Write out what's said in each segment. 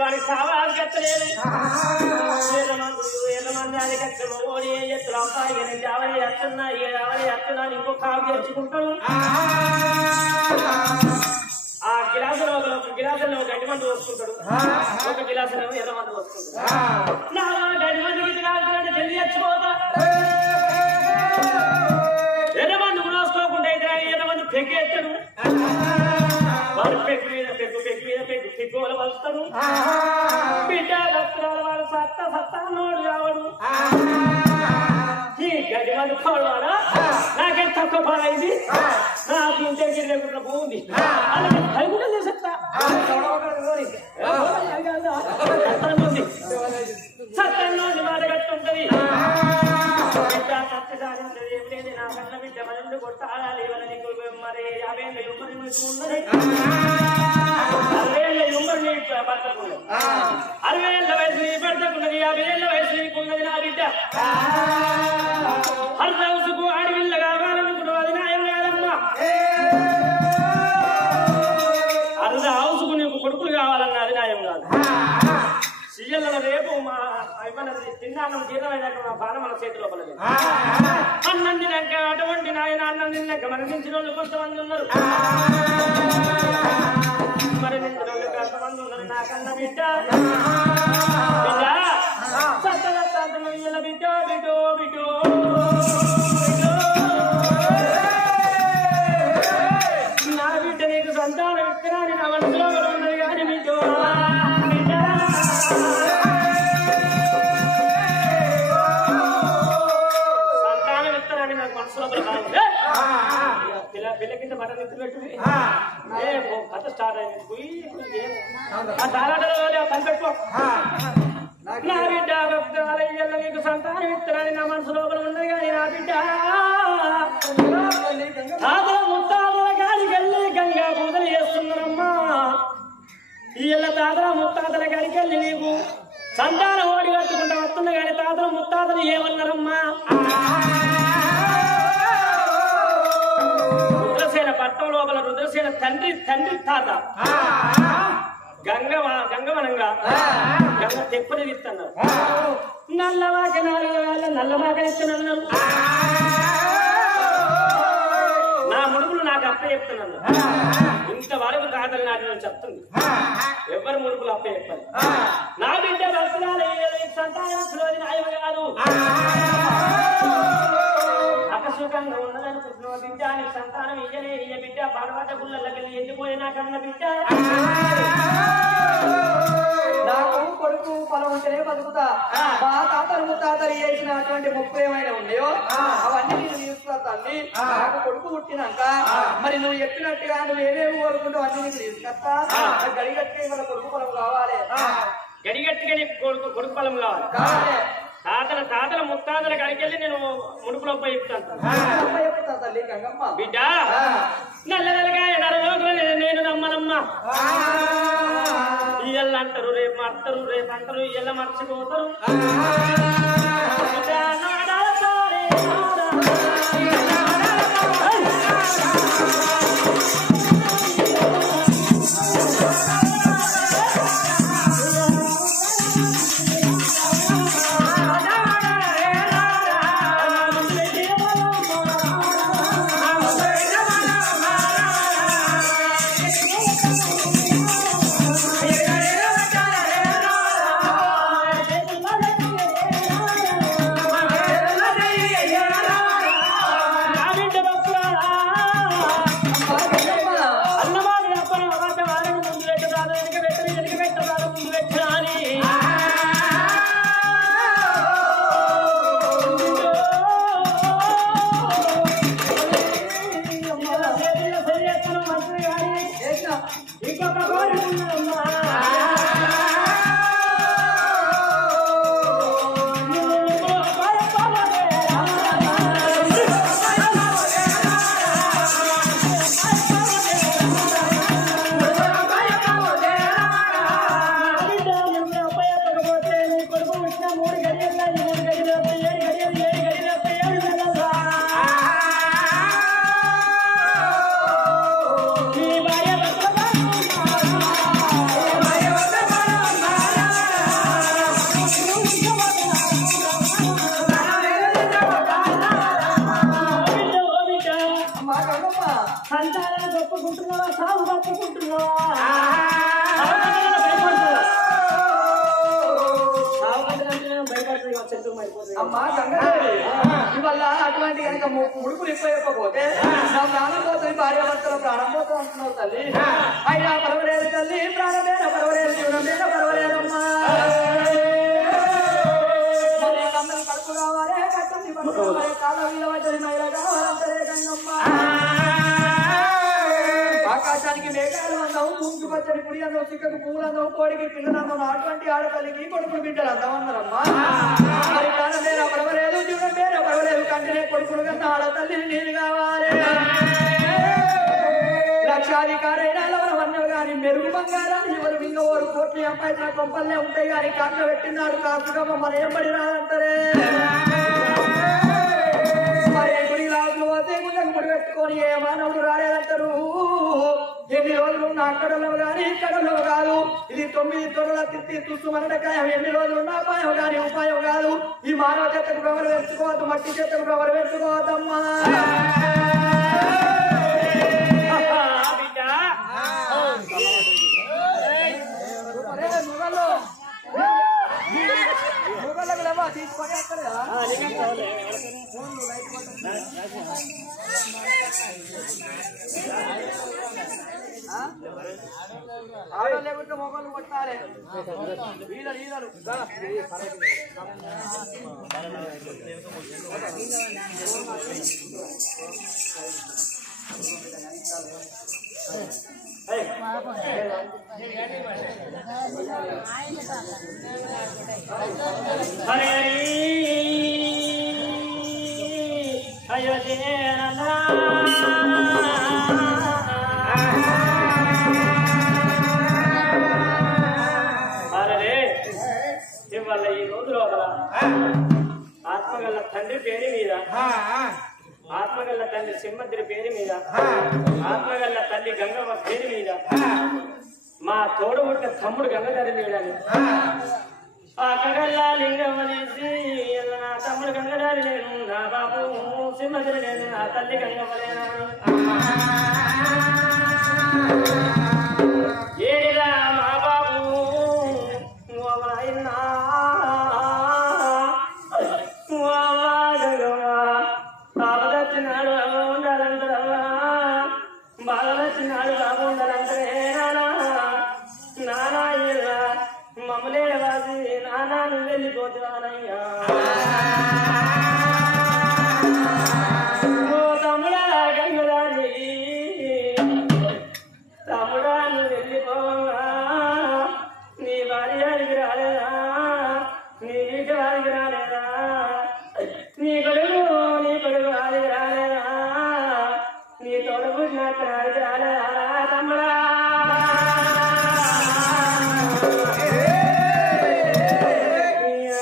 వాడి సావాలు కట్టలేదు ఎర్రమంది అది కట్టలు ఓడి ఎత్తులు అబ్బాయి జావలి అచ్చున్నా ఏ రావలి అచ్చున్నా ఇంకో కాపు తెచ్చుకుంటాడు ఆ గిలాసులో ఒక గిలాసులో గడ్డి మందు వస్తుంటాడు ఒక గిలాసులో ఎర్రమంది వస్తుంటాడు నా గడ్డి మందికి కావాలంటే జల్లి తెచ్చిపోతా ఎర్రమంది రాసుకోకుండా అయితే ఎర్రమంది పెగ్గు ఎత్తాడు వాడు పెగ్గు మీద పెగ్గులు వస్తాడు బిడ్డ వస్త్రాలు వాడు సత్తా నోడు రావడు ఈ గడ్డి మంది పోవాడా నాకేం తక్కువ పాడైంది నాకు ఇంటే గిరికుండా పోయింది అది కూడా చేసేస్తా సత్తంలోని మాట కట్టుంటది బిడ్డ సత్యసారి ఏం లేదు నా కన్న బిడ్డ మనందు కొట్టాలి నీకు మరి 50 ఏళ్ళ ఉమ్మడి ఉన్నది 60 ఏళ్ళ ఉమ్మడి నీ భర్తకున్నది 60 ఏళ్ళ వయసు నీ భర్తకున్నది 50 ఏళ్ళ వయసు నీకున్నది నా బిడ్డ హర్దౌసుకు అడవిల్ల కావాలనుకున్నావు అది న్యాయం కాదమ్మా అర్ధ హౌసుకు నీకు కొడుకులు కావాలన్నా అది న్యాయం కాదు సీఎల్ల రేపు మా తిన్నాను జీర్ణమైనాక మా బాణ మన చేతిలో పడలేదు అన్నం తినాక అటువంటి నాయన అన్నం తిన్నాక మరణించిన వాళ్ళు కొంతమంది ఉన్నారు మరణించిన వాళ్ళు కొంతమంది ఉన్నారు నాకన్న బిడ్డ బిడ్డ బిడ్డో బిడ్డో నా బిడ్డ నీకు సంతానం ఇస్తున్నాను నా మనసులో ఉన్నది కానీ బిడ్డో సంతానం ఇస్తానని నాకు మనసులో పిల్ల కింద బట్టలు ఎత్తుపెట్టు కథ స్టార్ట్ అయింది పోయి ఆ తారాటలో కనిపెట్టుకో నా బిడ్డ భక్తుల నీకు సంతానం ఇస్తానని నా మనసు లోపల ఉన్నది కానీ నా బిడ్డ తాతల ముత్తాతల గాడికి వెళ్ళి గంగా పూజలు చేస్తున్నారమ్మా ఇళ్ళ తాతల ముత్తాతల గాడికి వెళ్ళి నీకు సంతానం ఓడి కట్టుకుంటా వస్తున్నా కానీ తాతల ముత్తాతలు ఏమన్నారమ్మా రుద్రసేన పట్టం లోపల రుద్రసేన తండ్రి తాత గంగవనంగా గంగ తెప్పని ఇస్తున్నారు నల్లవాక నల్లవాక ఇస్తున్నారు నా ముడుపులు నాకు అప్ప చెప్తున్నాను ఇంతవరకు తాతలు నాటి నేను చెప్తుంది ఎవరు ముడుపులు అప్ప చెప్పాలి నా బిడ్డ సంతానం న్యాయం కాదు అకసుఖంగా ఉన్నదనుకుంటున్నావు బిడ్డ నీకు సంతానం ఇయ్యలే ఇయ్య బిడ్డ పడవట గుళ్ళకి ఎండిపోయినా కన్న బిడ్డ నాకు కొడుకు పొలం ఉంటేనే బతుకుతా మా తాతలు ముత్తాతలు చేసినటువంటి 30 ఏమైనా ఉన్నాయో అవన్నీ నేను తీసుకురా తల్లి నాకు కొడుకు పుట్టినాక మరి నువ్వు చెప్పినట్టుగా నువ్వు ఏమేమి కోరుకుంటావు అన్ని నీకు తీసుకొస్తా గడిగట్టుగా ఇవాళ కొడుకు పొలం కావాలి గడిగట్టుగా నీకు కొడుకు పొలం కావాలి తాతల ముత్తాతల కడికెళ్ళి నేను ముడుపులో పోయి చెప్తాను తల్లి గంగమ్మ బిడ్డ నల్లగా నేను నమ్మనమ్మా ఇయ్యల్ అంటారు రేపు మర్తారు రేపు అంటారు ఇయ్యల్ల మర్చిపోతారు అమ్మా గంగాదేవి ఇవల్ల అటువంటి కనుక ముడుపులు ఇప్పకపోతే నా ప్రాణం పోతుంది, భార్యాభర్తల ప్రాణం పోతుంది అంటున్నావు తల్లి. అయినా పర్వాలేదు తల్లి, ప్రాణమేనా పర్వాలేదు, జీవనమేనా పర్వాలేదమ్మా. కడుపు కావాలి, కట్టుంది కాళ్ళ వీళ్ళ వచ్చి మైల కావాలంటే గంగమ్మ. ఆకాశానికి మేఘాలు అందం, భూమికి పచ్చని పుడి అందం, చిక్కకు పువ్వులు అందం, కోడికి పిల్లలు అందం, అటువంటి ఆడతల్లికి కొడుకులు బిడ్డలు అందం అన్నారమ్మా. మరి ప్రాణం మేర పడవలేదు, జీవనం మేర పడవలేదు, కంటినే కొడుకులు కన్నా ఆడతల్లిని నేను కావాలి. లక్షాధికారైన లవణవన్నవి గాని మెరుగు బంగారాన్ని ఎవరు మింగోరు, కోట్లు సంపాదించిన కొంపల్లే ఉంటాయి గాని కట్ల పెట్టినాడు కాసుగా మమ్మల్ని ఏం పడి రాదంటారే. మరి గుడి లాగులు పోతే గుండెకు ముడి పెట్టుకొని ఏ మానవుడు రాలేదంటారు. ఎన్ని రోజులు ఉన్న అక్కడలో గాని ఇక్కడలో కాదు, ఇది 9 తొడల తిత్తి తుస్సు మనకాయం. ఎన్ని రోజులు ఉన్న అపాయం గాని ఉపాయం కాదు. ఈ మానవ చేతకు ప్రవర వేసుకోవద్దు, మట్టి చేతకు ప్రవర వేసుకోవద్దమ్మా. తీసుకొని అక్కడ లేకుంటే మొగలు కొట్టాలి. ఈదలు ఈదలు హరి అయోధ్య ఇవాళ ఈ రోజు లోపల ఆత్మగల్ల తండ్రి పేరు మీద, ఆత్మగల్ల తండ్రి సింహద్రి పేరు మీద, ఆత్మగల్ల తల్లి గంగమ్మ పేరు మీద, మా తోడు పుట్టిన తమ్ముడు గంగాధరి లేడని అక్కడల్లా లింగం అనేసి నా తమ్ముడు గంగాధరి లేను, నా బాబు సింహద్రి లేను, నా తల్లి గంగమ్మ లేనా ఏడిరా మా బాబు అయినా బాబదచ్చినాడు ఉండాలంటారమ్మా, బాధలచ్చినాడు బాబు ఉండాలంటారే నానా నానా ఇలా మమ్మలే వాసి నానా నువ్వు వెళ్ళిపోతానయ్యా. తమ్ముడా గంగదారి తమ్ముడా నువ్వు వెళ్ళిపోవా, నీ భార్యానికి రాలేదా, నీ వీటికి రాలేదా, నీ కొడుకు వారికి రాలేదా, నీ తోడుకు నాకు వారికి రాలేదా తమ్ముడా.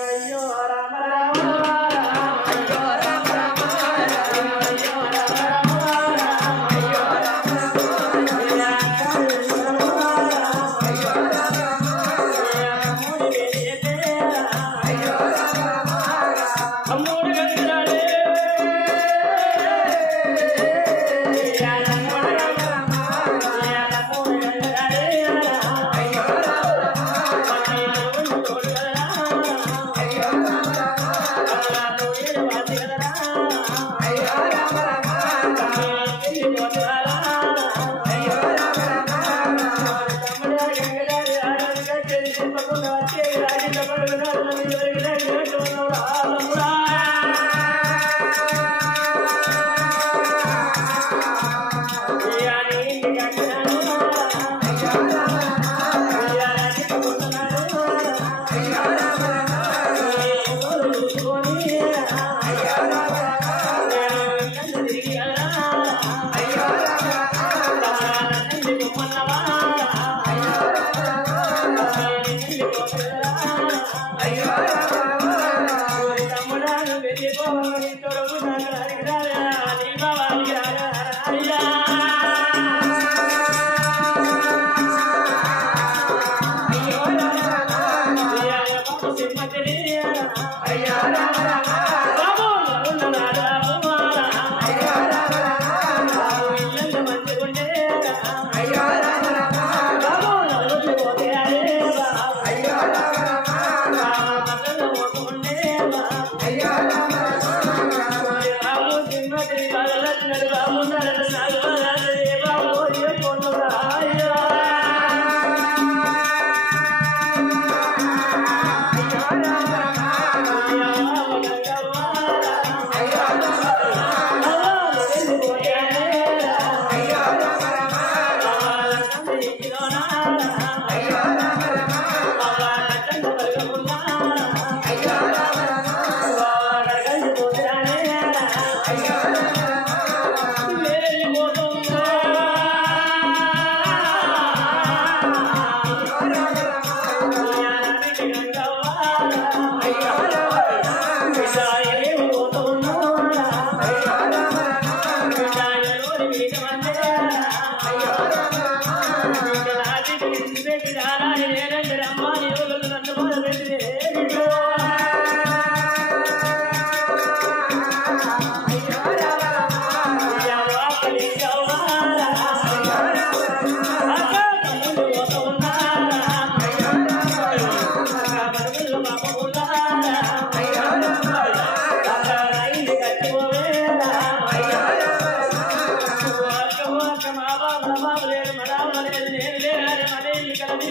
అయ్యో రామ రామ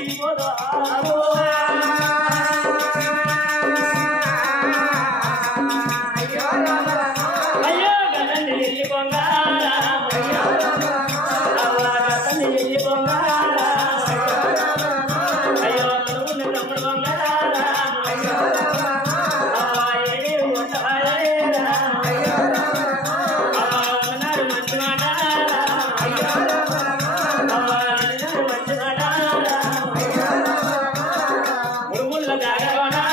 వెళ్ళిపోదా అయ్యో గదండి వెళ్ళిపోగా గదండి వెళ్ళిపోగా అయ్యో తమ్ముడు తమ్ముడు బంగారా ఏడే ఉంటాయేరా అన్నాడు మంచి మాట మంచి మాట మురుగుళ్ళ జాగరోడా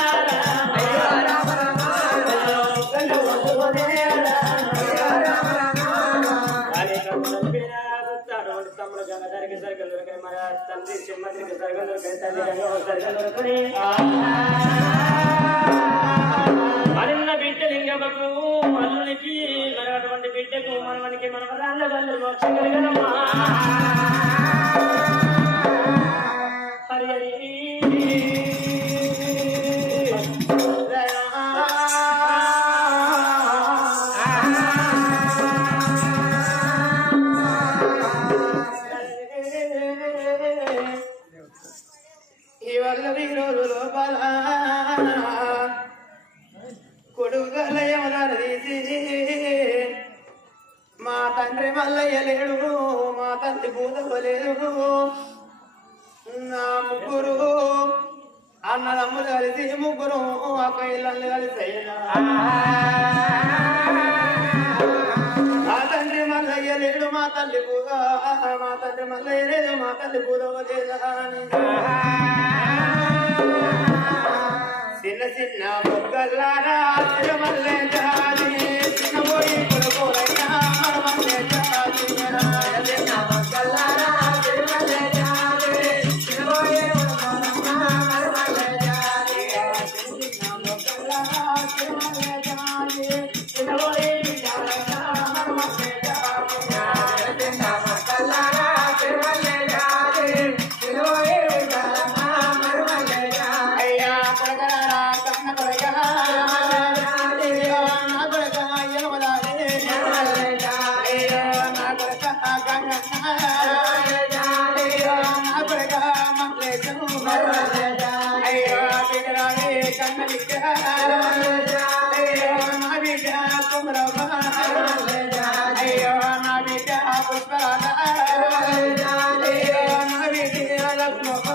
తమ్ముడు గంగాధరికి సరిగ్గా దొరికాయి మన తండ్రి సింహతికి సరిగ్గా దొరికాయి తల్లి సరిగ్గా దొరకని మరిన్న బిడ్డ లింగమ్మకు అల్లునికి మరొకటువంటి బిడ్డకు మనవనికి మనవరాళ్ళ వాళ్ళు మోక్షం కలిగనమ్మా హరి హరి ఇవాళ వీరోజు లోపల కొడుకులయమదారు తీసి మా తండ్రి మల్లయ్య లేడు మా తండ్రి పూతవలేదు నా ముగ్గురు అన్నదమ్ములు కలిసి ముగ్గురు అక్క ఇళ్ళు కలిసి మా తండ్రి మల్లయ్య లేడు మా తల్లి పూత మా తండ్రి మల్లయ్య లేదు మా తల్లి పూతవలేదా చిన్న చిన్న మొగ్గల్లారా తిరుమల్లె జాతి చిన్నబోయి కొడుకోరైనా మరమల్లె జాతి చిన్న మొగ్గల్లారా తిరుమల్లె జాతి చిన్నబోయి కొడుకోరైనా మరమల్లె జాతి చిన్న మొగ్గల్లారా తిరుమల్లె జాతి చిన్నబోయి కొడుకోరైనా మరమల్లె జాతి చిన్న మొగ్గల్లారా తిరుమల్లె జాతి చిన్నబోయి కొడుకోరైనా మరమల్లె జాతి అయ్యా కొడకరా కన్న కొడక నా కొడక యమదారే అయ్యా నా కొడక కన్న నా కొడక మల్లేశం అయ్యా బిడ్డరాడే కన్న బిడ్డ అయ్యా నా బిడ్డ కుమరవ్వ అయ్యా నా బిడ్డ పుష్పరాధ అయ్యా నా బిడ్డ లక్ష్మవ్వ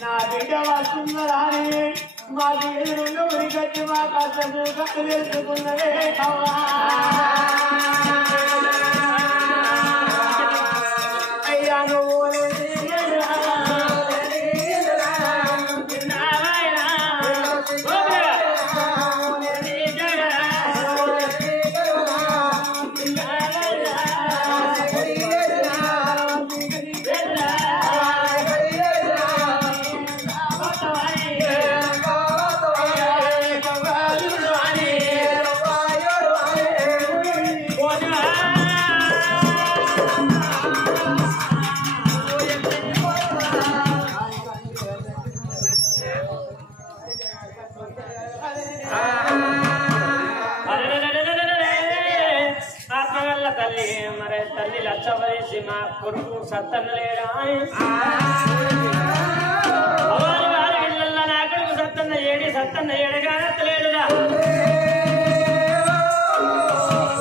నా బిడ్డ వస్తుందని మా దేవుడు ఉరికొచ్చి మా కష్టం కట్టు తెలుసుకున్నదే అయ్యా నువ్వు మా కొడుకు సత్తన్న లేడా అవారి వారి ఇళ్ళల్లో నా కొడుకు సత్తన్న ఏడగా లేడుగా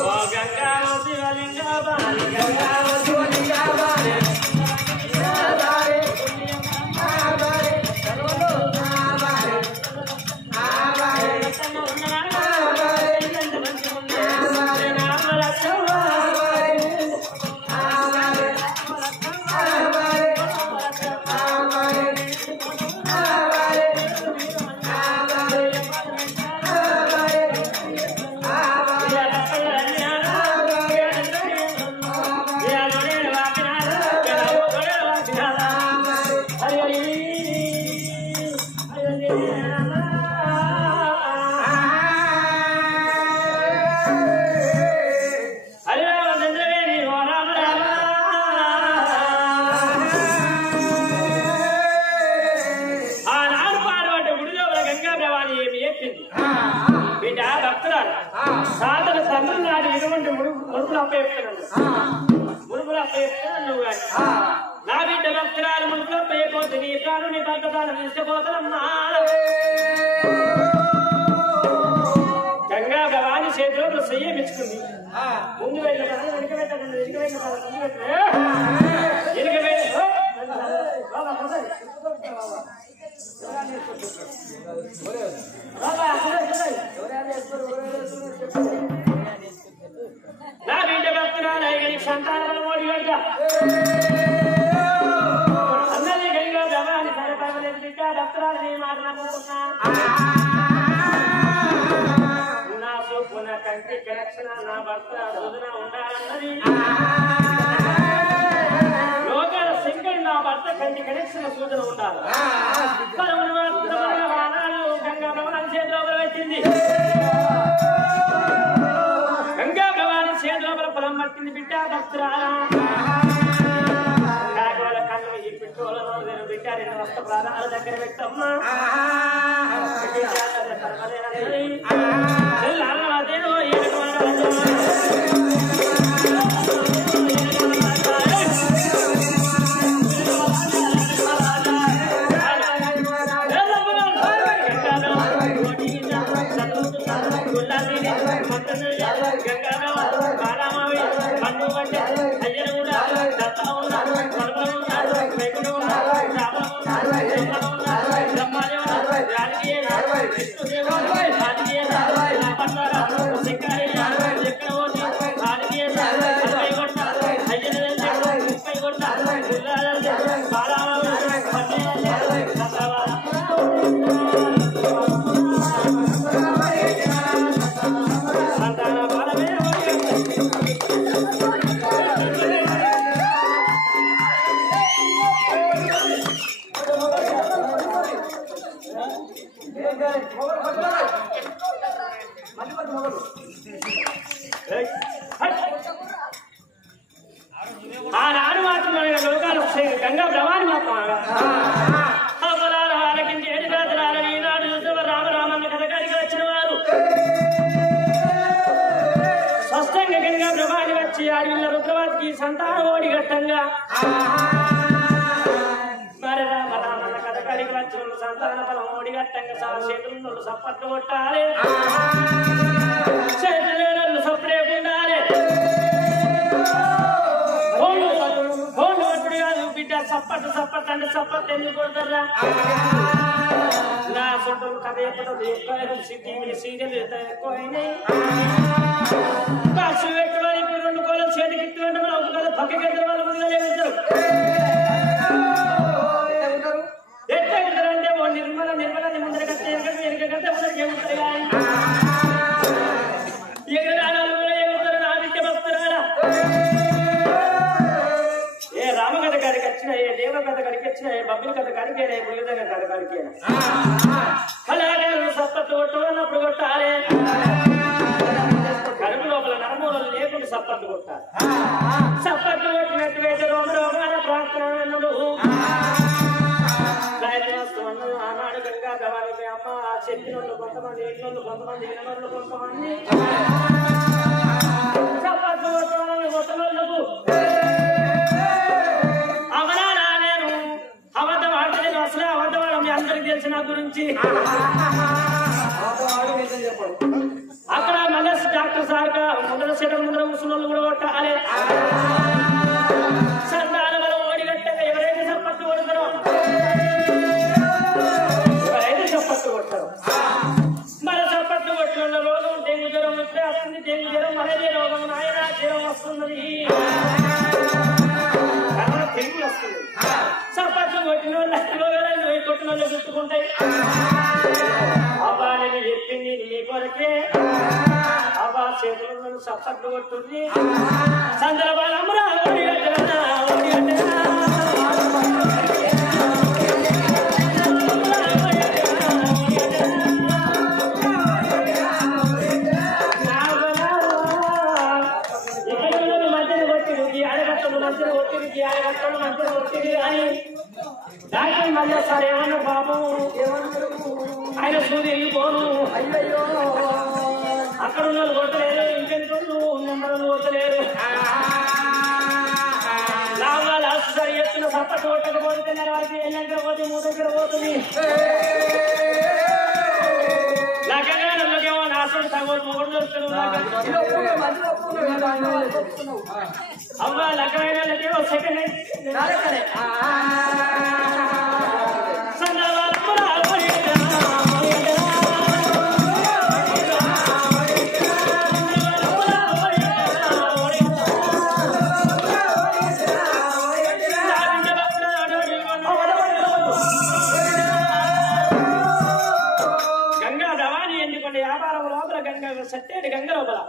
ఓ గంగా శివలింగా బాలి గంగా శివలింగా బాలి మురుగులు అప్పచెప్తున్నాను నువ్వు కానీ నా బిడ్డ భక్తురాలు మురుగులు అప్పయ్యపోతే నీ ప్రాణు నీ భర్తను తీసుకుపోతానమ్మా గంగా భవాని చేతిలో చెయ్యి మెచ్చుకుంది ముందు వెళ్ళిన వెనుక పెట్టండి వెనుక వెళ్ళిన ముందు పెట్టిన వెనుక నా బిడ్డ భక్తురాలు సంతానం ఓడిగా అన్నది గంగా భవాని సరిపడలేదు బిడ్డ భక్తురాలు నీ మాట నమ్ముకున్నా నా సూపు నా కంటి కనెక్షన్ నా భర్త రోజున ఉండాలన్నది లోకాల శంకర్ నా భర్త కంటి కనెక్షన్ సూచన ఉండాలి గంగా భవాని చేతిలో పెట్టింది గంగా భవాని చేతిలో పొలం పట్టింది బిడ్డ భక్తురాలా కాకోల కన్ను ఈ పిట్టోళ్ళలో బిడ్డ 2 వస్త ప్రాణాల దగ్గర పెట్టమ్మా ఆనాడు మాత్రం లోకాలు గంగా భవాని మాత్రం వాళ్ళకి ఈనాడు చూస్తే రామరామన్న కథకాడికి వచ్చిన వారు స్పష్టంగా గంగా భవాని వచ్చి అడవిల రుద్రవాదికి సంతానం ఓడిగట్టంగా మరి రామరామన్న కథకాడికి వచ్చిన సంతాన ఫలం ఓడిగట్టంగా చేతులు సప్పట్లు కొట్టాలి చేతులు సప్పుడే ఉండాలి బిడ్డ సప్పట్టు సప్పట్టు అంటే సప్పట్టు ఎందుకు కొడతారా నా సొంతలు కథ చెప్పడం సీరియల్ ఎక్కువైనాయి కాసు పెట్టుకొని ఇప్పుడు 2 కోళ్ళ చేతికి ఇట్టు మనం ఒక కథ పక్కకి ఎద్దరు వాళ్ళు ముందుగానే వెళ్తారు ఎట్లా ఉంటారంటే ఓ నిర్మల ముందర కట్టే వెనక ముందరికి ఏముంటారు కానీ ఎగరాడాలు కూడా ఏముంటారు నా బిడ్డ భక్తురాలా ఏ రామకథ గారికి వచ్చిన ఏ దేవ కథ గారికి వచ్చిన ఏ బబ్బిలి కథ గారికి ఏ మృగదంగ కథ గారికి అలాగే సప్పట్టు కొట్టుకున్నప్పుడు కొట్టాలి కడుపు లోపల నరమూలలు లేకుండా సప్పట్టు కొట్టాలి సప్పట్టు కొట్టినట్టు వేద రోగాల ప్రార్థన ఆనాడు గంగా భవాని అమ్మ చెప్పినోళ్ళు కొంతమంది ఇంట్లో కొంతమంది ఇనోళ్ళు కొంతమంది సప్పట్టు కొట్టడానికి కొట్టవాళ్ళకు అందరికి తెలిసిన గురించి వాడు నిజం చెప్పాడు. అక్కడ మళ్ళీ డాక్టర్ సార్ ముందర సెటర్ ముందర కూర్చున్న వాళ్ళు కూడా కొట్టాలి. సంతాన బలం ఓడిగట్టగా ఎవరైతే చప్పట్లు కొడతారో మన చప్పట్లు కొట్టిన రోగం డెంగ్యూ జ్వరం వస్తే వస్తుంది. డెంగ్యూ జ్వరం మలేరియా రోగం నాయన జ్వరం వస్తున్నది. డెంగ్యూ వస్తుంది. చప్పట్లు కొట్టిన వాళ్ళు కొట్టిన వాళ్ళు గుర్తుకుంటాయి. అబ్బా నేను చెప్పింది మీ కొరకే. అబ్బా చేతులు చప్పట్లు కొట్టుంది. సందర్భాలమ్మరా ఓడిగట్టరా ఓడిగట్టరా డాక్టర్ మళ్ళీ సార్ ఏమన్నా పాపం ఆయన సూది వెళ్ళిపోను. అయ్యయ్యో అక్కడ ఉన్న వాళ్ళు కొట్టలేరు. ఇంకెంత నెంబర్ కొట్టలేరు. లాస్ట్ సార్ చెప్తున్న సప్పట్టు కొట్టకపోతే వారికి ఎన్నంటే పోతే మూడు దగ్గర పోతుంది. నాకేమో నాసుడు తగోడు మొగడు దొరుకుతున్నాడు. అవ్వ లగ్గమైన వాళ్ళకేమో సెకండ్ సట్టేడు గంగ లోపల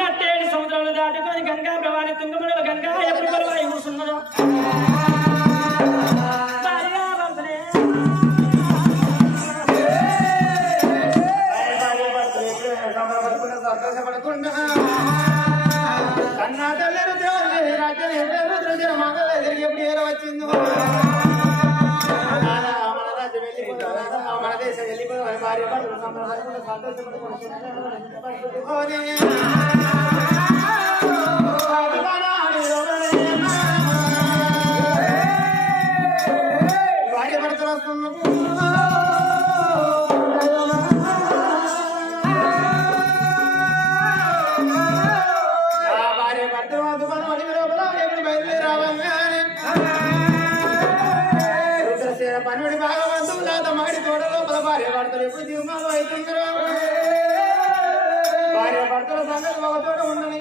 నట్టేడు సముద్రంలో దాటుకొని గంగా ప్రవాణి తుంగమడల గంగా ఎప్పుడు బలవాయి కూర్చున్నదో సంతోషపడకుండా కన్నా తల్లి రాజ్యం మగ ఎప్పుడు ఏర వచ్చిందో మన దేశం వెళ్ళిపోయి భార్య భార్య భర్తలు వస్తున్నప్పుడు భార్య భర్త మనం అడిగి లోపల ఎప్పుడు బయలుదేరి రావాలి పనుడి భాగవంతులు లేదా మాడి తోట లోపల భార్య భర్తలు ఎప్పుడు జీవనాలు అవుతుంటారు. భార్య భర్తల సంగతి ఒక తోట ఉండని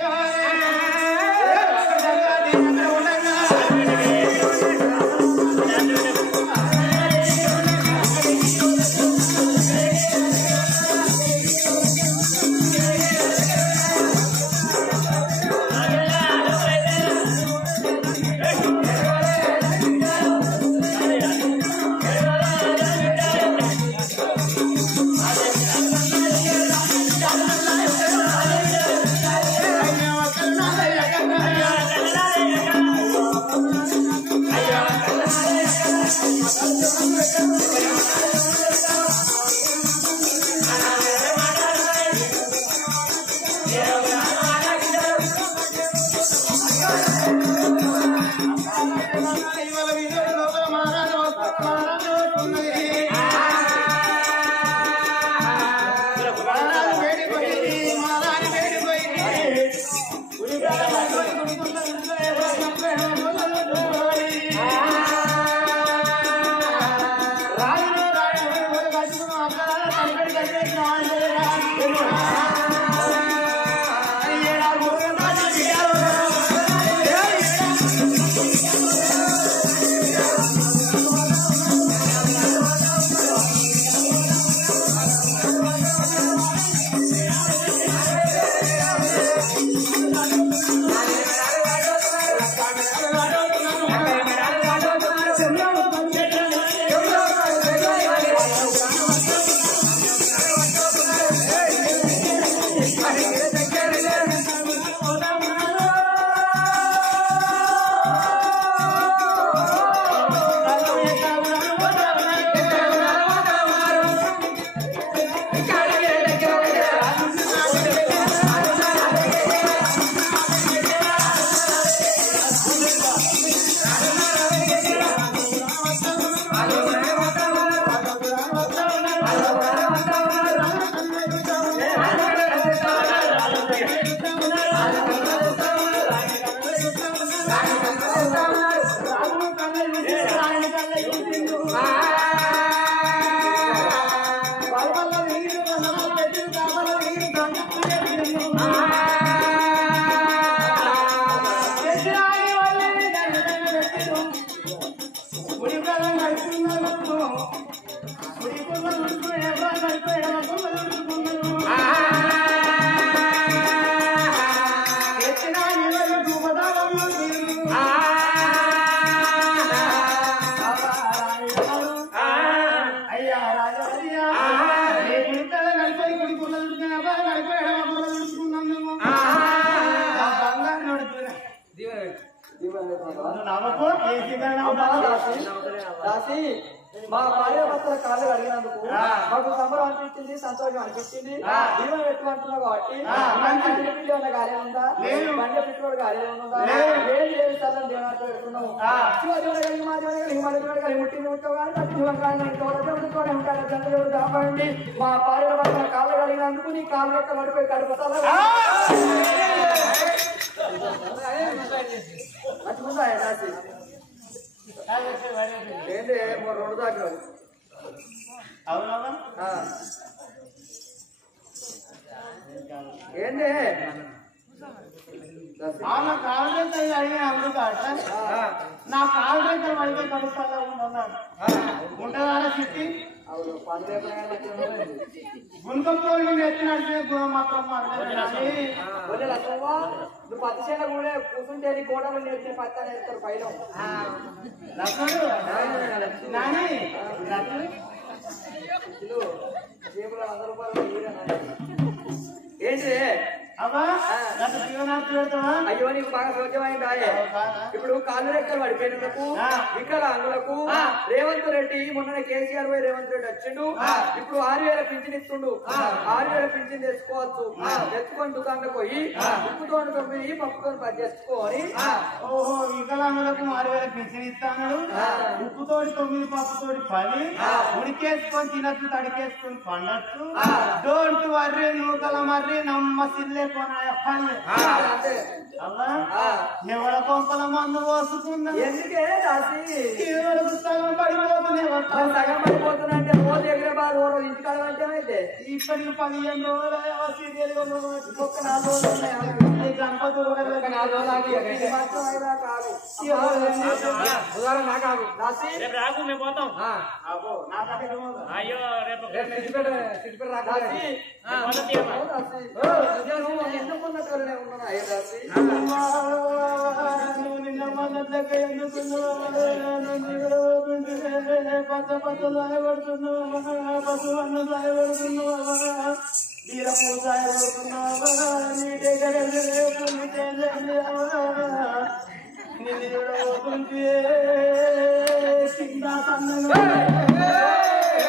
దాసి మా భార్య భర్తల కాళ్ళు అడిగినందుకు మాకు సంబరం అనిపించింది, సంతోషం అనిపించింది. జీవనం పెట్టుకుంటున్నావు కాబట్టి పిల్లి ఉన్న కార్యం ఉందా, బండి పెట్టుకోడు కార్యం ఉందా, ఏది ఏది స్థలం దేవనాలు పెడుతున్నావు. శివదేవుడు కలిగి మా దేవుడు కలిగి మా దేవుడు కలిగి ముట్టింది ఉంటావు కానీ మా భార్య భర్తల కాళ్ళు కలిగినందుకు నీ కాళ్ళు యొక్క నడిపోయి కడుపుతా అట్టుకుందా దాసి ఏంటి రెండు దాకా అవునవును ఏంటి ఆమె కాళ్ళతో అడిగిన అందుకు నా కాళ్ళతో అడిగే కడుపుతా ఉన్నాను ఉంటుందా సిట్టి గుంకంతో ఎత్తినట్టు మాత్రం నువ్వు పత్తిసేన కూడా కూర్చుంటే గోడలు నేర్చే పత్తి నేర్తారు పైన జేబులో 100 రూపాయలు ఏంటి అయ్యో నీకు బాగా సౌఖ్యమైందా? ఇప్పుడు కాళ్ళు రెక్కలు పడిపోయినందుకు వికలాంగులకు రేవంత్ రెడ్డి మొన్న కేసీఆర్ పోయి రేవంత్ రెడ్డి వచ్చిండు. ఇప్పుడు 6,000 పింఛన్ ఇస్తుండు. 6,000 పింఛన్ తెచ్చుకోవచ్చు. తెచ్చుకొని దుకాణంలో పోయి ఉప్పుతో 9 పప్పుతో 10 తెచ్చుకోని. ఓహో వికలాంగులకు 6,000 పింఛన్ ఇస్తాను. ఉప్పుతోటి 9 పప్పుతోటి 10 ఉడికేసుకొని తినచ్చు, తడికేసుకొని పండచ్చు. డోంట్ వర్రీ నూకల మర్రి నమ్మ సిల్లే ఎవడ కొంపల మందు పోసుకుందా ఎందుకే దాసి సగం పడిపోతున్నాయి. సగం పడిపోతున్నా రోజు ఎగిరే బాధ రోజు ఇంటికాడ అంటే ఇప్పటికి 15 రోజులు ఒక్క 4 రోజులు ఉన్నాయి. గణపతులు 4 రోజులు కాదు ఉదాహరణ కాదు దాసి రాకు మేము పోతాం. అయ్యో రేపు నిన్న మొన్నట్లక పచ్చ పచ్చ సాయపడుతున్నావా, పశు అన్న సాయపడుతున్నావా, వీరపూ సాయపడుతున్నావా, నీ దగ్గర నిన్ను చూడబోతుంటే కింద సన్నగా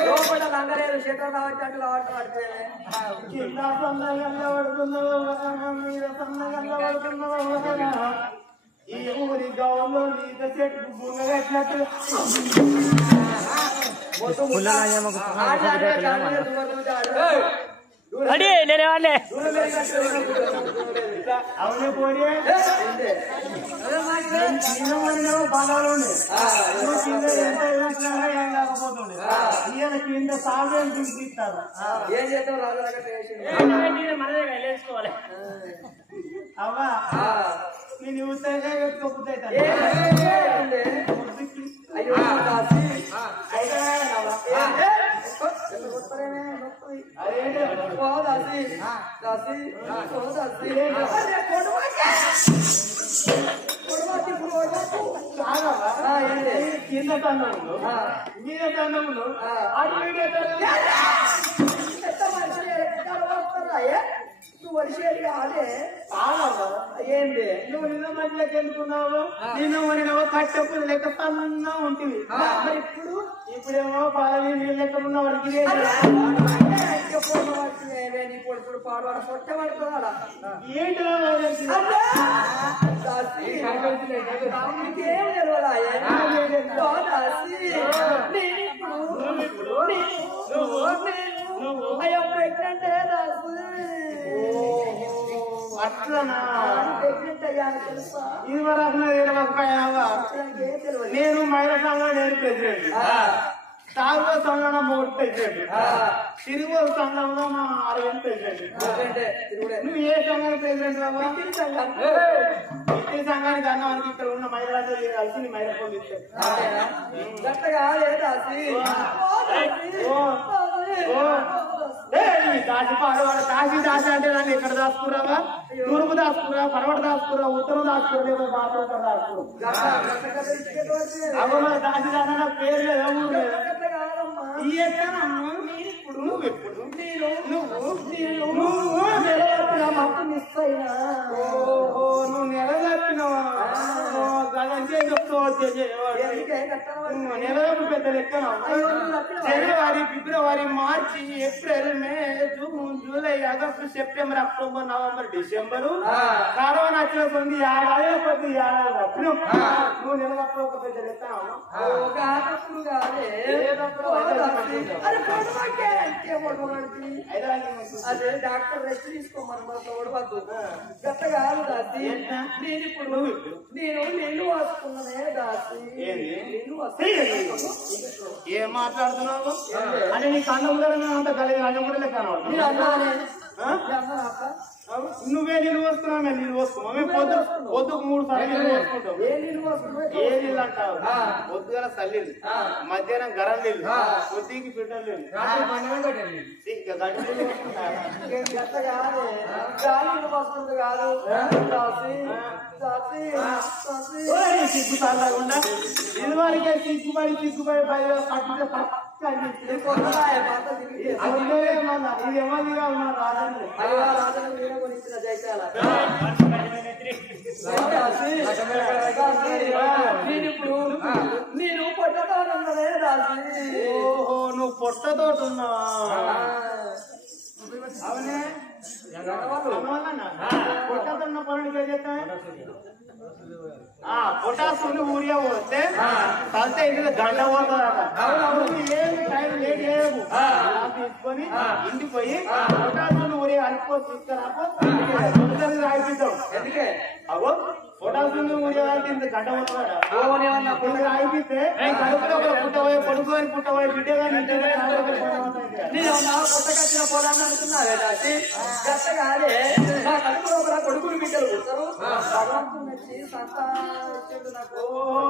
లోపల లంగలేదు శేఖర్ రావచ్చు పడిపోయాయి. కింద సన్నగల్ల పడుతున్నావా, మీద సన్నగల్ల పడుతున్నావా, ఈ ఊరి గౌలో నీక చెట్టు బుంగ కట్టినట్టు నేనేవాళ్ళే అవునే పోనీ బాగాలు కాకపోతుండే ఈయన కింద సాగు చూపిస్తారు. ఏం చేద్దాం రాజు మనదే వేసుకోవాలి. అవ్వా నేను ఉత్తగా పెట్టుకోకపోతే అయ్యో కింద తన్నములు మీద తన్నములు ఏంటి నువ్వు నిన్న మధ్యలోకి వెళ్తున్నావు. నిన్న మొన్న కట్టెప్పుడు లెక్క తన్నా ఉంటుంది. మరి ఇప్పుడేమో పాలని నీళ్ళు లెక్క ఉన్న వాడికి పొడుపుడు పాడు పొట్ట పడుతుందా ఏంటి ఏం తెలియదా అయ్యో ప్రెగ్నెంట్ అట్లనా ప్రెగ్నెంట్ అయ్యాను తెలుసా? ఇది నేను మహిళా సంఘం నేను ప్రెసిడెంట్, తాగుబో సంఘంలో 3 ప్రెసిడెంట్, తిరుగు సంఘంలో మా 6 ప్రెసిడెంట్. నువ్వు ఏ సంఘానికి ప్రెసిడెంట్ రావా? ఇంటి సంఘానికి అన్నానికి ఇక్కడ ఉన్న మహిళలతో కలిసి నీ మహిళ పోలీసు దాసి దాసి అంటే నన్ను ఎక్కడ దాచుకురావా? తూర్పు దాచుకురా, పడవట దాచుకురా, ఉత్తరం దాచుకురా, లేదా బాత్రూమ్ దాచుకురా. అవ్వ దాసి దాని నా పేరు లేదా ఊరు లేదా? నువ్వు ఎప్పుడు నువ్వు నెల తప్పినవా? నెలలకు పెద్ద లెక్కన జనవరి ఫిబ్రవరి మార్చి April May June July August September October November December corona వచ్చినటువంటి ఏడాది కొద్ది ఏడాది రత్నం నువ్వు నెలప్పుడు ఒక పెద్ద లెక్కన అదే డాక్టర్ రెస్ట్ తీసుకోమని ఓడవద్దు గత కాదు దాసి నేను ఇప్పుడు నేను నిన్ను వస్తున్నానే దాసి ఏం మాట్లాడుతున్నావు అంటే నీ కన్నం అంత కలిగి అన్నం కూడా లెక్క నువ్వే నీళ్ళు వస్తున్నావు మేము నీళ్ళు వస్తున్నావు మేము పొద్దుకు 3 సార్లు నీళ్ళు వస్తుంటాం ఏ నీళ్ళు అంటావు పొద్దుగల సల్లీలు మధ్యాహ్నం గరం నీళ్ళు కొద్దికి ఫిల్టర్ నీళ్ళు సిగ్గుతాకుండా ఇది వరకే సిగ్గుపడి పట్టితే నేను పొట్టతోనే ఓహో నువ్వు పొట్టతోటి ఉన్నావా అవునే పొట్టతున్న పనులు ఏం చేస్తాయి పొటాసులు ఊరియా పోతే కలితే ఇందులో గంట పోతారట ఏమి టైం లేట్ చేయము తీసుకొని ఇంటికి పోయి పొటాసులు ఊరియా అనుకో తీసుకురాపో రాయిపిద్దాం ఎందుకే అవో పొటాసులు ఊరియా ఇంత గంట పోతారట రాయిపిస్తే కడుపులో పుట్టబోయే పుట్టబోయే బిడ్డ కానీ పుట్టకొచ్చిన పొలాన్ని అనుకున్నారే దాచి గట్ట కాదే నా కడుపులో కొడుకులు బిడ్డలు పుడతారు భగవంతుడు వచ్చి సంతానం నాకు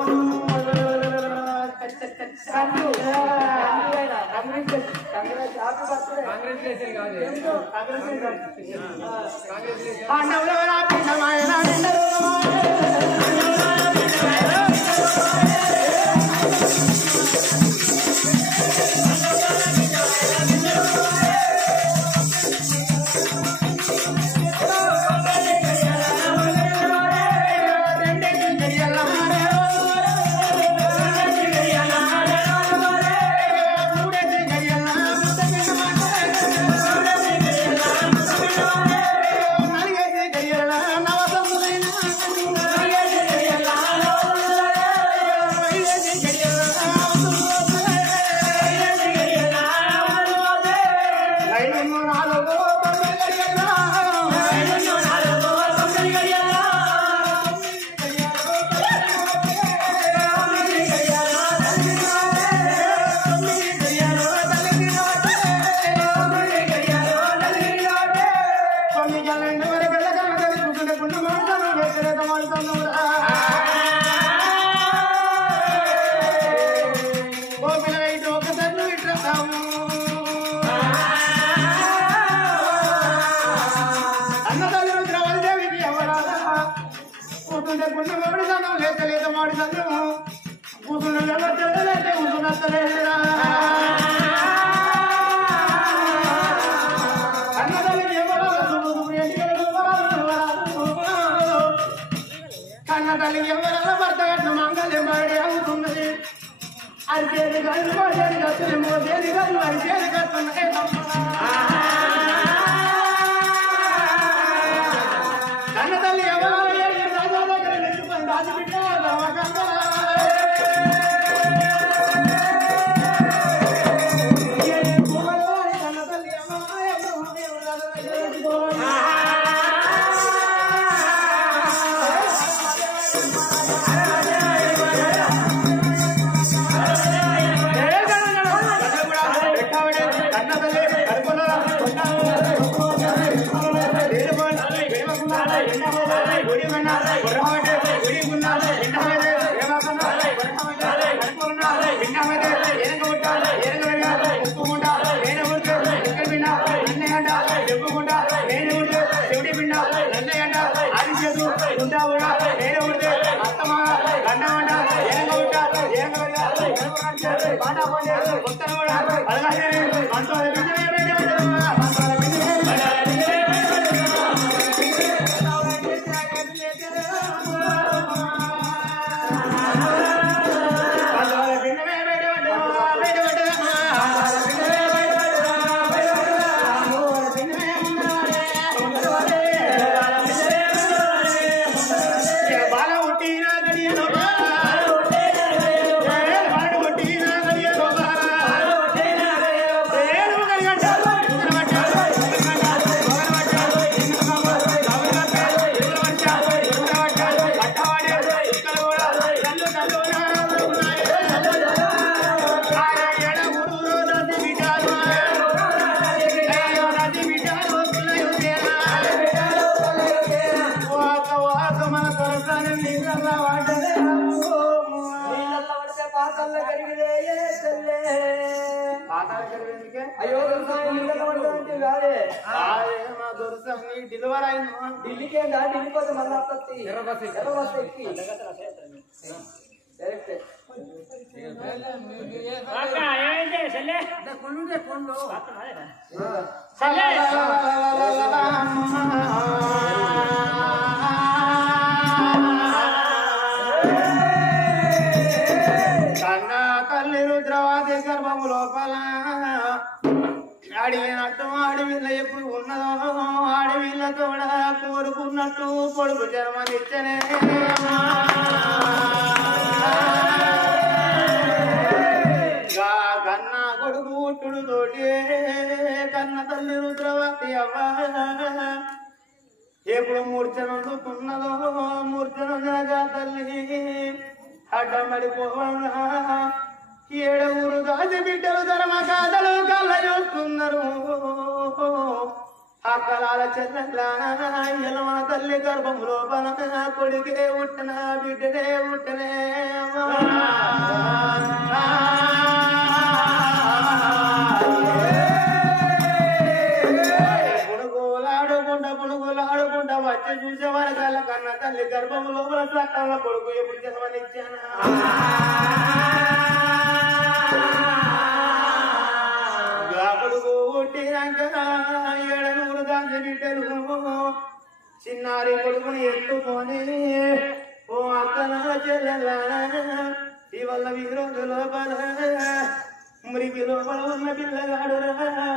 అయ్యో అంటే కాదే మా దొరసాని డెలివరీ అయింది ఢిల్లీకి ఏందా ఢిల్లీ పోతే మళ్ళీ వస్తుంది ఎర్ర బస్ ఎక్కి డైరెక్ట్ ఏమైంది చెల్లె కన్నా తల్లి రుద్రవాది గర్భము లోపల అడిగినట్టు ఆడవిల్ల ఎప్పుడు ఉన్నదో ఆడవిల్లతో కోరుకున్నట్టు కొడుకు జన్మనిచ్చనే కన్న కొడుకు పుట్టుడు తోటి కన్న తల్లి రుద్రవతి అవ్వ ఎప్పుడు మూర్ఛనున్నదో మూర్ఛనుగా తల్లి అడ్డమడిపోవా ఏడుగురు దాసి బిడ్డలు ధర్మ కాదలు కళ్ళ చూస్తున్నారు అక్కలాల చెల్లెల మన తల్లి గర్భం లోపల కొడుకే ఉట్టిన బిడ్డనే ఉట్టనే పుణుగులాడుకుంటా వచ్చి చూసేవారి కళ్ళ కన్న తల్లి గర్భం లోపల చట్టంలో కొడుకు ఎప్పుడు జన్మనిచ్చానా కొడుకు పుట్టినాక ఏడుగురు దాని బిడ్డలు చిన్నారి కొడుకుని ఎత్తుకొని ఓ అక్కన చెల్లెల ఇవల్ల విరోధు లోపల మురికి లోపల ఉన్న పిల్లగాడురా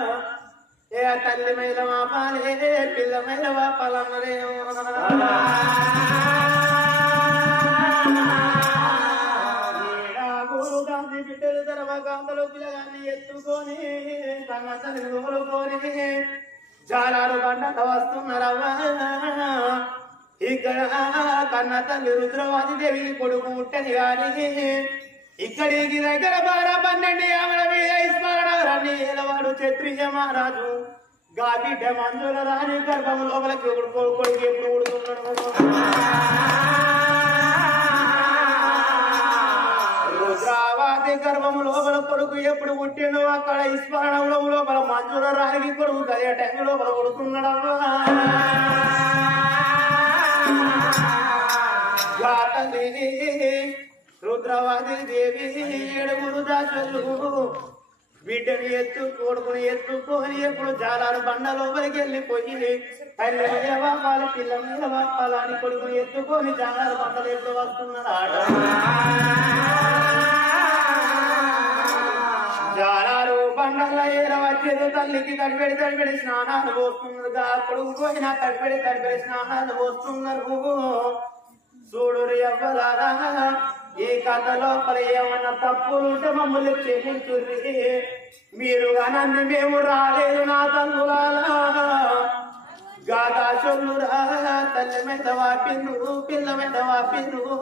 ఏ తల్లి మైల మాపాలే పిల్ల మైల వాపాలన్నరేమో గాంధీ బిడ్డలు ధర్మకాంతలు పిల్లగాన్ని ఎత్తుకొని తన తల్లి తోలుకొని జాలారు పంట వస్తున్నారవ్వా ఇక్కడ కన్న తల్లి రుద్రవాది దేవి కొడుకు పుట్టని గాని ఇక్కడికి దగ్గర 12 ఆవిడ మీద స్మరణ రని వాడు క్షత్రియ మహారాజు గా బిడ్డ మంజుల రాని గర్భం లోపలికి కొడుకు ఎప్పుడు ఉడుతున్నాడు రుద్రావాది గర్భం లోపల కొడుకు ఎప్పుడు పుట్టిండు అక్కడ స్మరణంలో లోపల మంజుల రాని కొడుకు గదే టైం లోపల కొడుతున్నాడమ్మా రుద్రవాది దేవి ఏడుగురు దాసులు బిడ్డను కొడుకుని ఎత్తుకొని ఎప్పుడు జాలారు బండ లోపలికి వెళ్ళిపోయి తల్లి మీద వాపాలి పిల్ల మీద వాపాలని కొడుకుని ఎత్తుకొని జాలారు బండలు ఎప్పుడు వస్తున్నాడు జాలారు బండల ఏర వచ్చేది తల్లికి తడిపెడి స్నానాలు పోస్తున్నారు కొడుకు పోయినా తడిపెడి స్నానాలు పోస్తున్నారు చూడు ఎవ్వలారా ఈ కథ లోపల ఏమన్నా తప్పులుంటే మమ్మల్ని క్షమించుర్రి మీరు అనంది మేము రాలేదు నా తల్లులాలా గాదా చొల్లురా తల్లి మీద వాపిండ్రు పిల్ల మీద వాపిండ్రు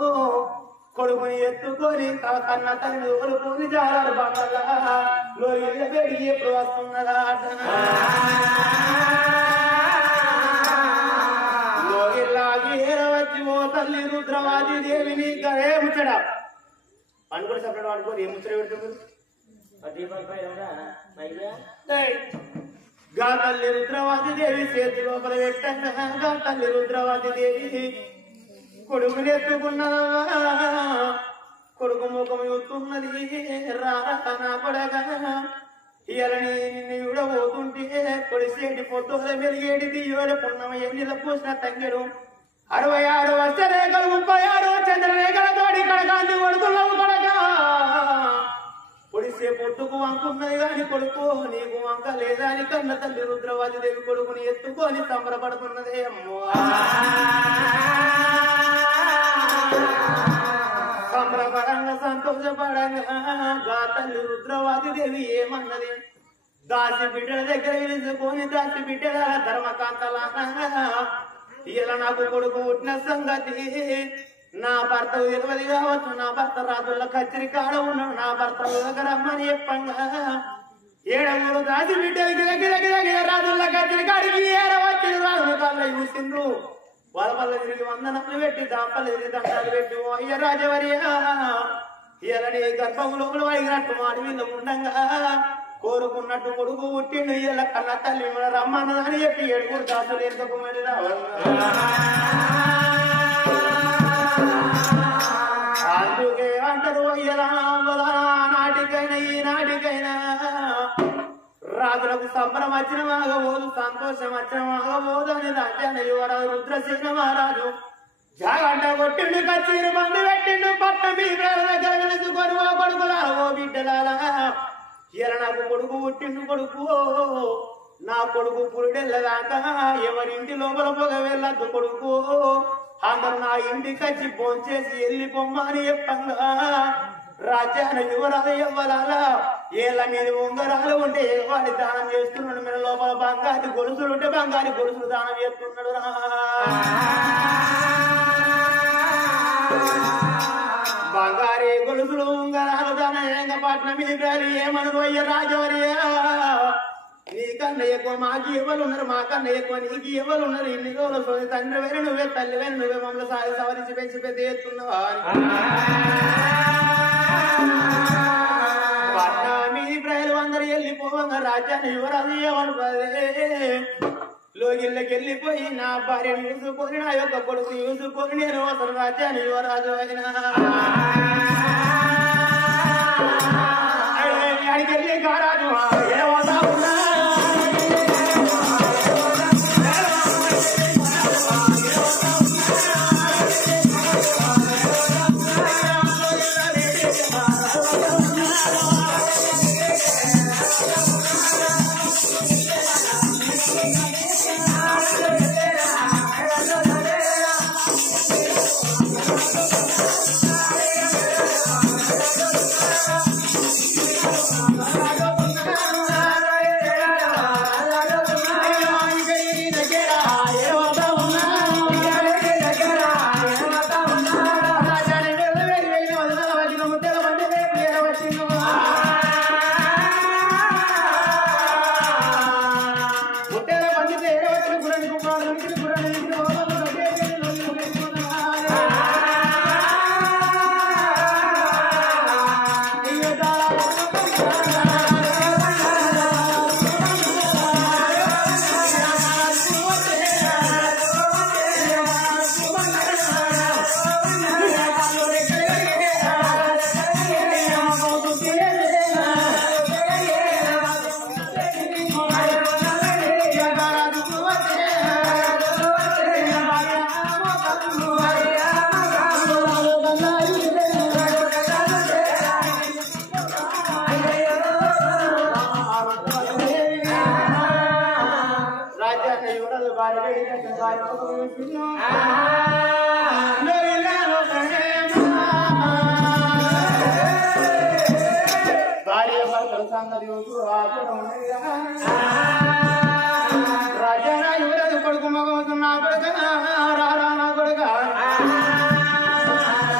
కొడుకుని ఎత్తుకొని కన్న తల్లి కొడుకుని జారారు బండలా లోయల వేడికి ఎప్పుడు వస్తున్నదా వచ్చి ఓ తల్లి రుద్రవాది దేవిని ఏ ముచ్చడా అనుకోని సపరేట్ అనుకోని ఏ ముచ్చట పెడుతుంది గా తల్లి రుద్రవాది దేవి చేతి లోపల పెట్టంగా తల్లి రుద్రవాది దేవి కొడుకుని ఎత్తుకున్నదా కొడుకు ముఖం చూస్తున్నది రారా నా పడగా ఇయలని విడబోతుంటే పొడిసేటి పొద్దుల మెలిగేడి దియ్యోల పున్నమ ఎన్నిల పూసిన తంగెడు 66 వర్షరేఖలు 36 చంద్రరేఖలతోటి కడకాంతి కొడుకున్నావు కడగా పొడిసే పొట్టుకు వంకున్నది గాని కొడుకు నీకు వంక లేదా అని కన్న తల్లి రుద్రవాది దేవి కొడుకుని ఎత్తుకొని సంబరపడుతున్నదే అమ్మో సంబరపరంగా సంతోషపడంగా గా తల్లి రుద్రవాది దేవి ఏమన్నది దాసి బిడ్డల దగ్గర పిలుచుకొని దాసి బిడ్డల ధర్మకాంతలా ఇలా నాకు కొడుకు పుట్టిన సంగతి నా భర్త ఇరవై కావచ్చు నా భర్త రాజుల కచ్చిరి కాడ ఉన్నాడు నా భర్త దగ్గర రమ్మని చెప్పంగా 7 దాసి బిడ్డలకి దగ్గర రాజుల కచ్చిరి కాడికి వచ్చిన రాజుల కాళ్ళ చూసిండ్రు వాళ్ళ వల్ల తిరిగి వందనాలు పెట్టి దాపలు తిరిగి దండాలు పెట్టి ఓ అయ్య రాజవర్య ఇలాని గర్భంలో వైగినట్టు మాడి మీద ఉండంగా కోరుకున్నట్టు కొడుకు పుట్టిండు ఇలా కన్న తల్లి మన రమ్మన్నదని చెప్పి 7 దాసులు ఎందుకు మరి అందుకే అంటారు అయ్యలా నాటికైనా ఈ నాటికైనా రాజులకు సంబరం వచ్చిన మాగబోదు సంతోషం వచ్చిన మాగబోదు అని రాజ్యాన్ని యువరాజు రుద్రసేన మహారాజు జాగంట కొట్టిండు కచ్చీరు మందు పెట్టిండు పట్ట మీద వెలుసుకొని ఓ కొడుకులా ఓ బిడ్డలాలా ఇలా నాకు కొడుకు పుట్టిండు కొడుకు నా కొడుకు పురుడెళ్ళదాకా ఎవరింటి లోపల పొగ వెళ్ళద్దు కొడుకు అందరు నా ఇంటికి వచ్చి భోంచేసి వెళ్ళిపోమ్మని చెప్పంగా రాజ్యాన యువరాజు ఇవ్వాలా ఏళ్ళ మీద ఉంగరాలు ఉంటే వాడి దానం చేస్తున్నాడు మీద లోపల బంగారు గొలుసులు ఉంటే బంగారు గొలుసులు దానం చేస్తున్నాడు బంగారీ గొలుసులు ఉంగరాలు దానం పట్నం మీద ఏమను అయ్య రాజవర్యా నీకన్నా ఎక్కువ మాకు ఎవరు ఉన్నారు మాకన్నా ఎక్కువ నీకు ఎవరు ఉన్నారు ఇన్ని రోజులు తండ్రి వేరే నువ్వే తల్లి వేరే నువ్వే మమ్మల్ని సారి సవరించి పెంచి పెద్ద ఎత్తున్నావా మీ ప్రజలు అందరూ వెళ్ళిపోవంగా రాజ్యాన్ని యువరాజు ఏమనుకోదే లోగిళ్ళకి వెళ్ళిపోయి నా భార్యను చూసుకొని నా యొక్క కొడుకు చూసుకొని నేను అసలు రాజ్యాన్ని యువరాజు అయినా అడిగి వెళ్ళి గారాజు ఏమవుతా ఉన్నా రాజా యువరాజు కొడుకు మగ నా కొడుక నా కొడుక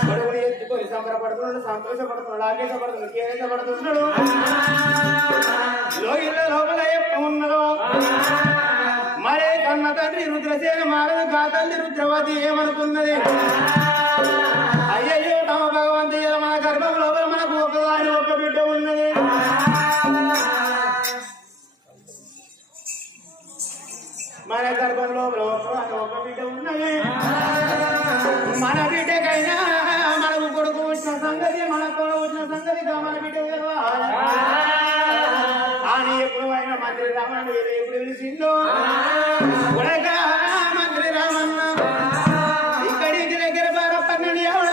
కొడుకుని ఎత్తుకొని సంబరపడుతున్నాడు సంతోషపడుతున్నాడు ఆవేశపడుతున్నాడు కేరించబడుతున్నాడు లోగిళ్ళ లోపల ఎప్పుడు ఉన్నాడు మరే కన్న తండ్రి రుద్రసేన మారదు కా తల్లి రుద్రవతి ఏమనుకున్నది అయ్యయ్యో తమ భగవంతు మన గర్భం లోపల మనకు ఒకదాని ఒక బిడ్డ ఉన్నది మన గర్భం లోపల ఒక బిడ్డ ఉన్నది మన బిడ్డకైనా మనకు కొడుకు వచ్చిన సంగతి మన కొడుకు వచ్చిన సంగతిగా మన బిడ్డ అని ఎప్పుడు అయినా మంత్రి రామన్న ఎప్పుడు పిలిచిందో కొడగా మంత్రి రామన్న ఇక్కడికి దగ్గర 12 ఎవరు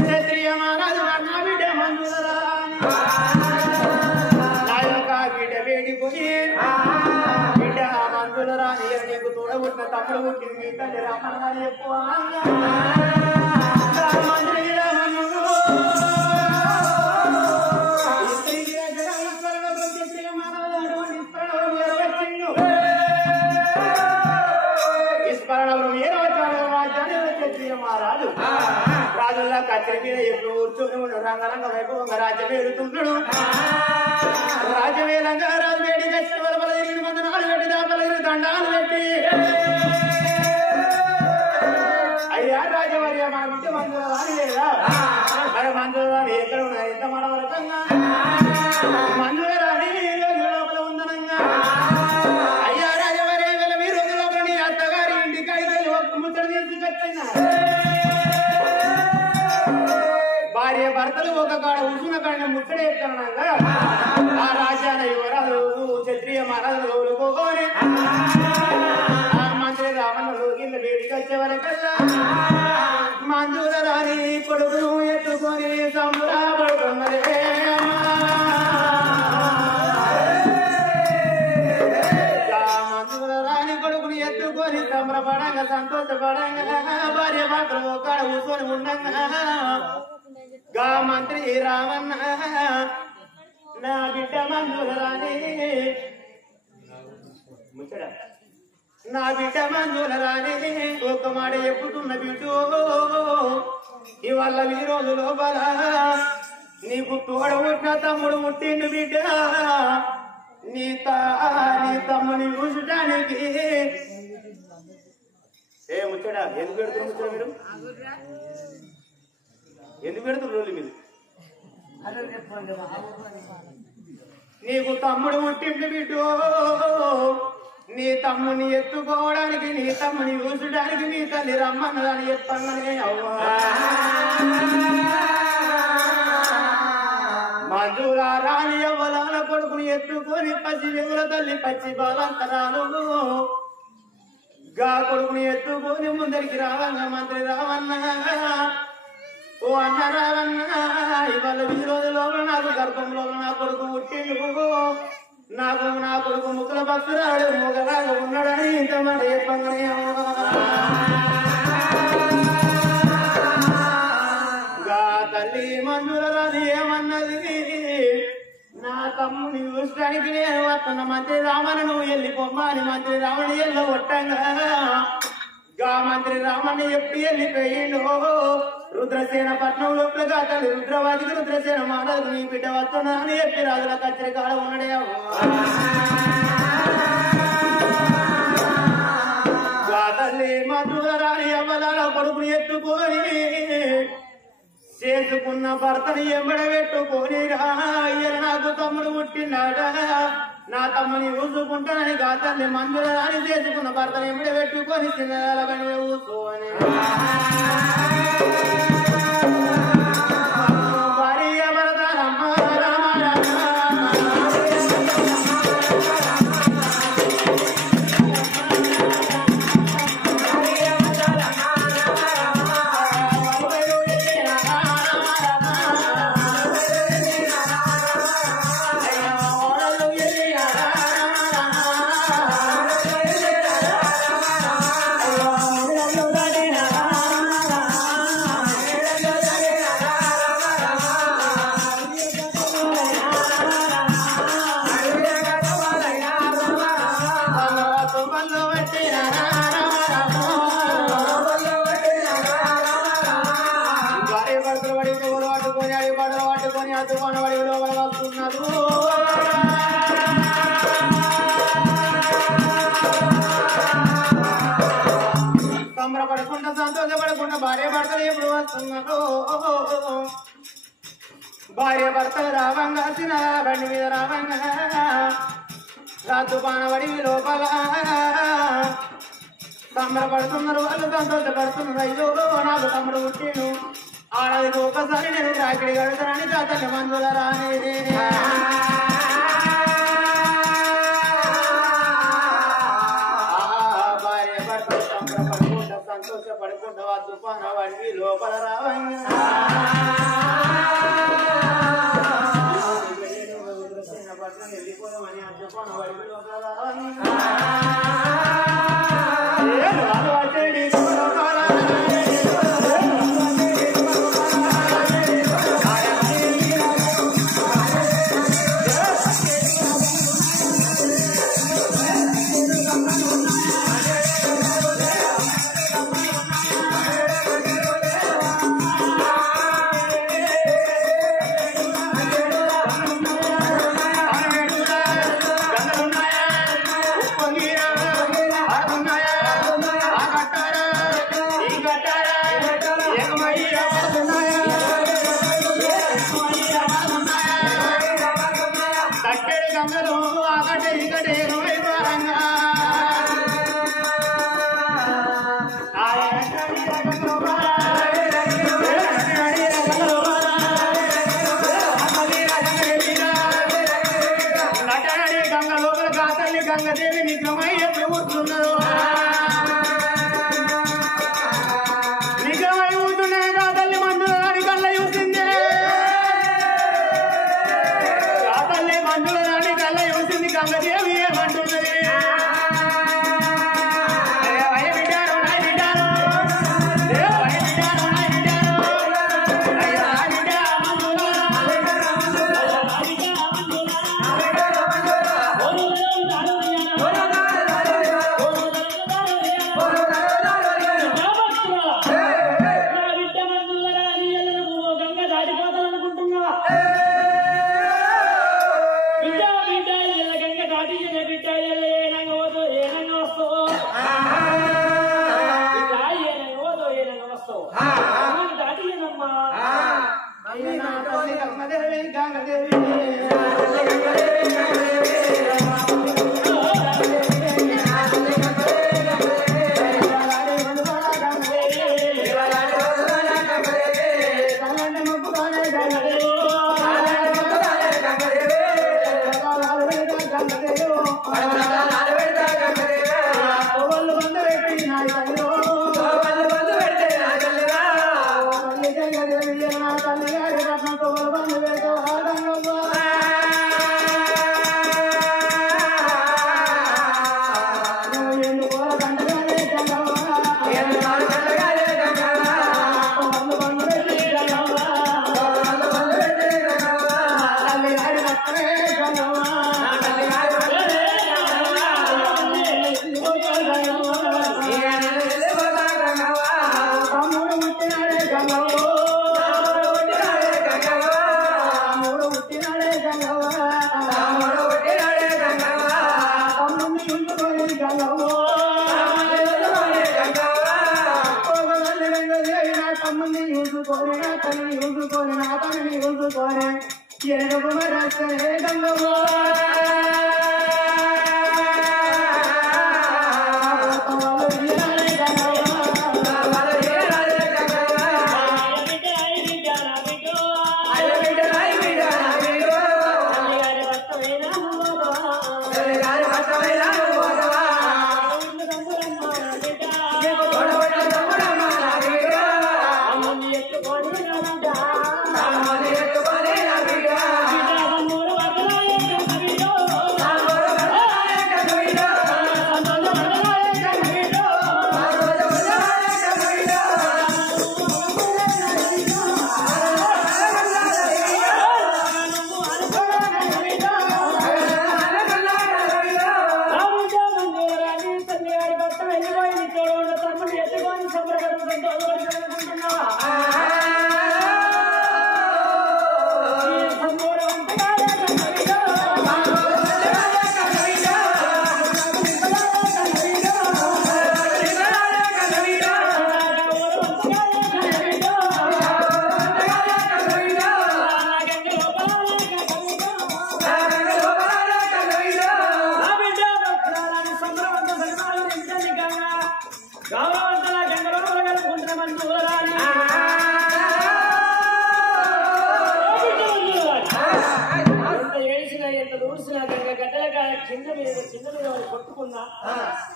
క్షత్రియ మహారాజు అన్న బిడ్డ మందులరా నా యొక్క బిడ్డ వేడిపోయి బిడ్డ మందులరా నీకు తోడబుట్టిన తమ్ముడు పుట్టిన మీ తల్లి రామన్న ఎక్కువ మంత్రి రాజు రాజుల్లా కచ్చరి మీద ఎప్పుడు కూర్చొని ఉన్నాడు రంగరంగ వైభవంగా రాజ్యం ఏడుతున్నాడు రాజవేలంగా రాజు వేడి కచ్చిన వలపల 8 మందనాలు పెట్టి దాపల దండాలు పెట్టి అయ్యా రాజవర్య మన బిడ్డ మందుల రాని లేదా ఎంత మడవరకంగా మందుల రాని లోపల ఉందనంగా అయ్యా రాజవరే వెళ్ళ మీ రోజు లోపల నీ అత్తగారి ఇంటికి ఐదు ఒక్క ముచ్చట తీసుకొచ్చిన భార్య భర్తలు ఒక కాడ ఉసున కాడిన ముచ్చట ఎత్తనగా ఆ రాజాన యువరాలు క్షత్రియ మహారాజులు కోరుకోని ఆ మంత్రి రావణులు ఇళ్ళ వేడికి వచ్చే వరకల్లా మంజుల రాణి కొడుకును ఎత్తుకొని సంబరపడుతున్నదే మంజుల రాణి కొడుకుని ఎత్తుకొని సంబరపడంగా సంతోషపడంగా భార్య భర్తలు ఒక కాడ కూర్చొని ఉండగా గా మంత్రి రావణ నా బిడ్డ మంజుల రాణి ముచ్చడా నా బిడ్డ మంజుల రాణి ఒక మాట చెప్పుతున్న బిడ్డు ఇవాళ ఈ రోజు లోపల నీకు తోడ పుట్టిన తమ్ముడు పుట్టిండు బిడ్డ నీ తమ్ముని చూసడానికి ఏ ముచ్చడా ఎందుకు పెడుతున్నారు ముచ్చడా మీరు ఎందుకు పెడుతున్నారు రోజు మీరు నీకు తమ్ముడు పుట్టిండు బిడ్డు నీ తమ్ముని ఎత్తుకోవడానికి నీ తమ్ముని చూసడానికి నీ తల్లి రమ్మన్నదని చెప్పంగానే అవ్వా మంజుల రాణి అవ్వలాల కొడుకుని ఎత్తుకొని పచ్చి వెగుల తల్లి పచ్చి బాలంతరాలు గా కొడుకుని ఎత్తుకొని ముందరికి రావన్న మంత్రి రావన్న ఓ అన్న రావన్న ఇవాళ ఈ రోజులో నాకు గర్భంలో నా కొడుకు పుట్టిండు నాకు నా కొడుకు ముక్కల భక్తురాడు మొగలాగా ఉన్నాడని ఇంతమంది చెప్పంగానే గా తల్లి మంజుల రాని ఏమన్నది నా తమ్ముని చూసడానికి నేను వస్తున్న మంత్రి రామని నువ్వు వెళ్ళిపోమ్మని మంత్రి రామని ఎల్ల కొట్టంగా గా మంత్రి రామని ఎప్పుడు వెళ్ళిపోయిండు రుద్రసేన పట్నం లోపలగా తల్లి రుద్రవాదికి రుద్రసేన మాటలకు నీ బిడ్డ వస్తున్నా అని చెప్పి రాజుల కచ్చరి కాడ ఉన్నాడే గా తల్లి మంజుల రాని అవ్వలాల కొడుకుని ఎత్తుకొని చేసుకున్న భర్తని ఎంబడబెట్టుకొని రాయ్యల నాకు తమ్ముడు పుట్టినాడా నా తమ్ముని ఊసుకుంటానని గా తల్లి మంజుల రాని చేసుకున్న భర్తని ఎంబడబెట్టుకొని చిన్నదాల పని ఊసుకోని భార్య భర్త రమ్మ రామ సంబరపడకుండా సంతోషపడకుండా భార్య భర్తలు ఎప్పుడు వస్తున్నారు భార్య భర్తలు రావంగా చిన్న బండి మీద రావంగా రాతుపాన పడి లోపల సంబరపడుతున్నారు వాళ్ళు సంతోషపడుతున్నారు అయ్యో నాకు తమ్ముడు పుట్టిను ఆడదికి ఒకసారి నేను రాకిడి కడతానని తాతల్లి మందుల రానేది భార్య భర్తలు సంబరపడుకుంటా సంతోషపడుకుంటా తుపాన వాడికి లోపల రావంగా వెళ్ళిపోదామని తుపాన వాడికి లోపల రావంగా గంగదేవి ఏమంటున్నది కొట్టుకున్నా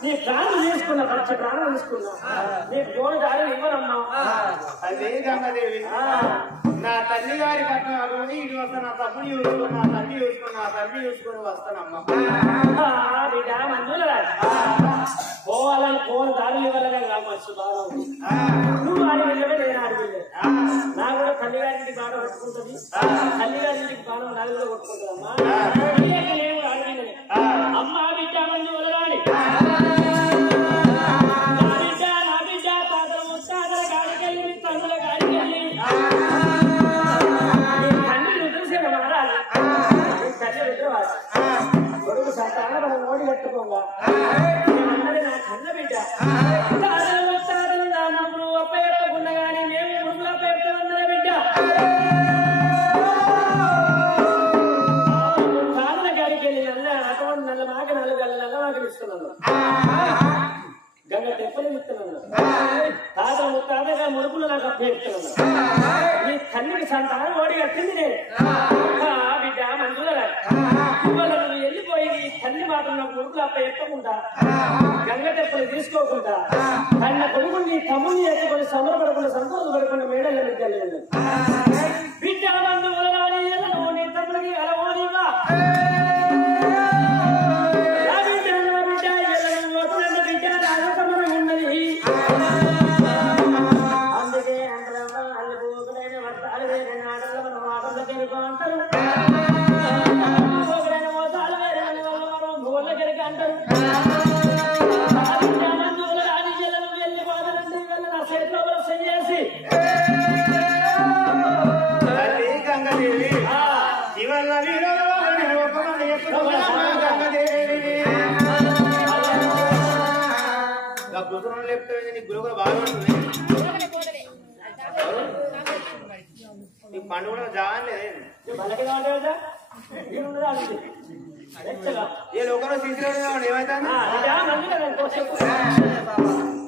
నీ ప్రాణం తీసుకున్నా పచ్చి ప్రాణం తీసుకున్నా నీ ఫోన్ దారి ఇవ్వనమ్మా. అదే గంగాదేవి నా తల్లి గారి కట్నం ఇటు వస్తా, నా తమ్ముని చూసుకుని నా తల్లి చూసుకుని నా తల్లి చూసుకుని వస్తానమ్మా. బిడ్డ మందులరా పోవాలని ఫోన్ దారి ఇవ్వాలనే కావచ్చు బాగా నువ్వు ఆడి వెళ్ళవే నేను ఆడి వెళ్ళే నా కూడా తల్లి గారింటికి బాగా కొట్టుకుంటుంది, తల్లి గారింటికి బాగా నాకు కూడా కొట్టుకుంటుందమ్మా. నేను ఆడి అమ్మ బిడ్డ మందు వదలాలి నా బిడ్డ తాతల ముత్తాతల గాడికెళ్ళి మీ తల్లుల గాడికెళ్ళి తల్లి రుద్రసేన మారాలి, తల్లి రుద్రవాలి కొడుకు సంతాన మనం ఓడి కట్టుకోగా అన్నది నా కన్న బిడ్డ తాతల ముత్తాతలు నా నమ్ములు అప్ప ఎప్పకుండా కానీ మేము ముడుగులు అప్ప ఎప్పమన్నదే బిడ్డ. తాతల గాడికెళ్ళి అటువంటి నల్ల మాక నల్ల మాకలు ఇస్తున్నాను, గంగ తెప్పలు ఇస్తున్నాను, తాతల ముత్తాతగా ముడుపులు నాకు అప్ప చెప్తున్నాను. నీ తల్లికి సంతానం ఓడి కట్టింది నేను బిడ్డ మంజులరా ఇవాళ నువ్వు వెళ్ళిపోయి నీ తల్లి మాత్రం నాకు ముడుపులు అప్ప చెప్పకుండా గంగ తెప్పలు తీసుకోకుండా కన్న కొడుకు నీ తమ్ముని ఎత్తుకొని సంబరపడకుండా సంతోషపడకుండా మేడల్లో విద్యాలయం బిడ్డ మందు నీ తమ్ముడికి అలవోనివా మాకు అంటారు ఒకరైన మోసాలు వేరే మొగళ్ళకి అంటారు రాని జిల్లను వెళ్ళి బాధలంటే వెళ్ళి నా చేతిలో చేసి గంగదేవి ఇవల్ల గురువులు లేకపోతే నీకు గురువులు బాగా ఉంటుంది నీకు పండు కూడా జాగలేదు ఏ లోకంలో తీసుకురావడం ఏమైతే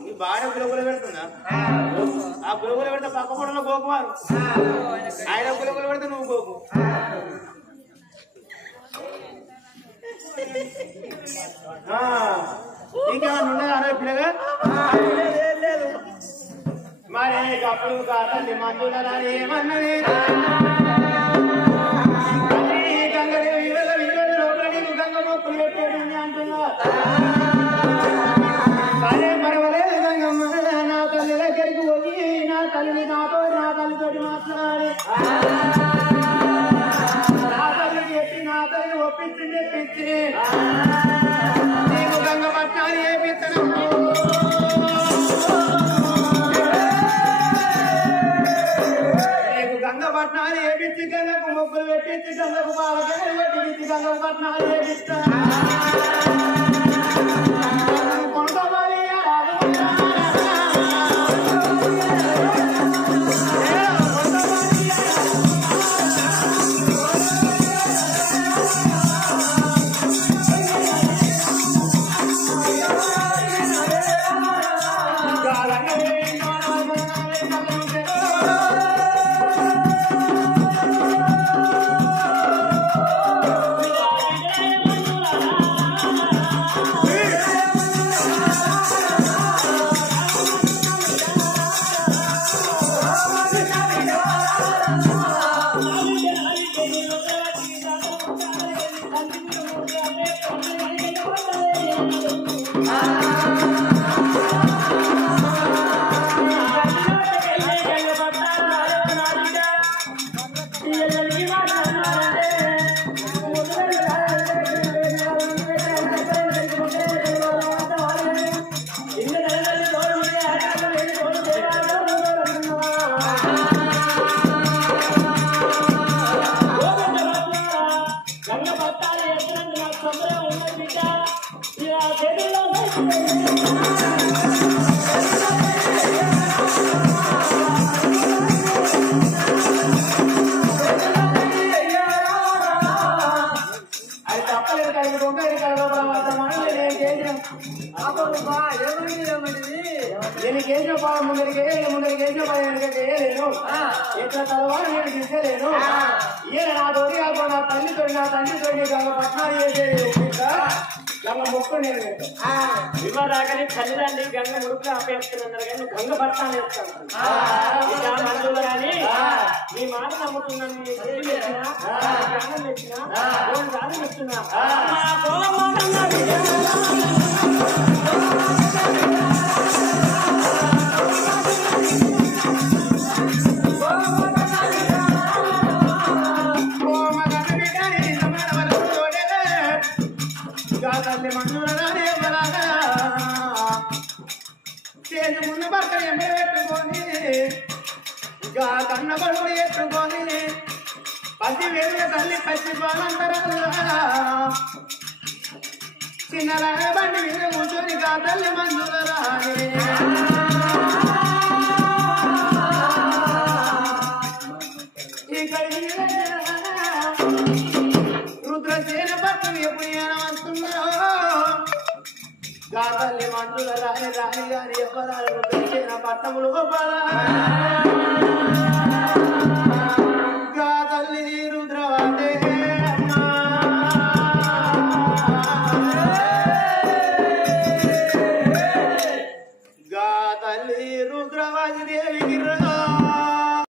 ఈ బాగా గురుగులు పెడుతుందా ఆ గురుగులు పెడితే పక్క పొడలో పోకువారు ఆయన గురుగులు పెడితే నువ్వు పోకు ఇంకేమన్నా ఉండదు అరే పిల్లగా లేదు మరి అప్పుడు కాదండి మందుల ఏమన్నది గంగదేవి లోపల నీకు గంగ మొక్కులు పెట్టేది అంటున్నా అదే పర్వాలేదు గంగమ్మ నా తల్లి దగ్గరికి పోయి నా తల్లిని నా తల్లితోటి మాట్లాడి నా తల్లికి చెప్పి నా తల్లిని ఒప్పించి చెప్పించి నీకు గంగ పట్టాలి ఏపిస్తాను నీకు గంగ పట్నాలు ఏపించి గంగకు మొక్కులు పెట్టించి గంగకు బాలకలు పెట్టించి గంగకు పట్నాలు ఏపిస్తా ఎట్లా తలవారు నేను తీసేలేను ఈయన నా తోటి కాకుండా నా తండ్రితోటి గంగ పట్నాలు చేసేది గంగ మొక్కు నేను వివరాగానే తల్లిదండ్రి గంగ ముడుపులు ఆపేస్తున్నారు కానీ గంగ పట్టాలు వేస్తాను మందులు కానీ మీ మాట నమ్ముతున్నాను గంగం తెచ్చినా గానం ఇస్తున్నా ముందు పక్కన ఎంబడి పెట్టుకొని కన్న కొడుకులు ఎత్తుకొని 10,000 తల్లి పచ్చిపోవాలంటారా చిన్నలా బండి మీద కూర్చొని కా తల్లి మందుల రాని రుద్రసేన పట్టం ఎప్పుడు వస్తున్నారో గాతల్లి మందుల రాని రాని గాని ఎవరాలు రుద్రసేన పట్టములు గోపాల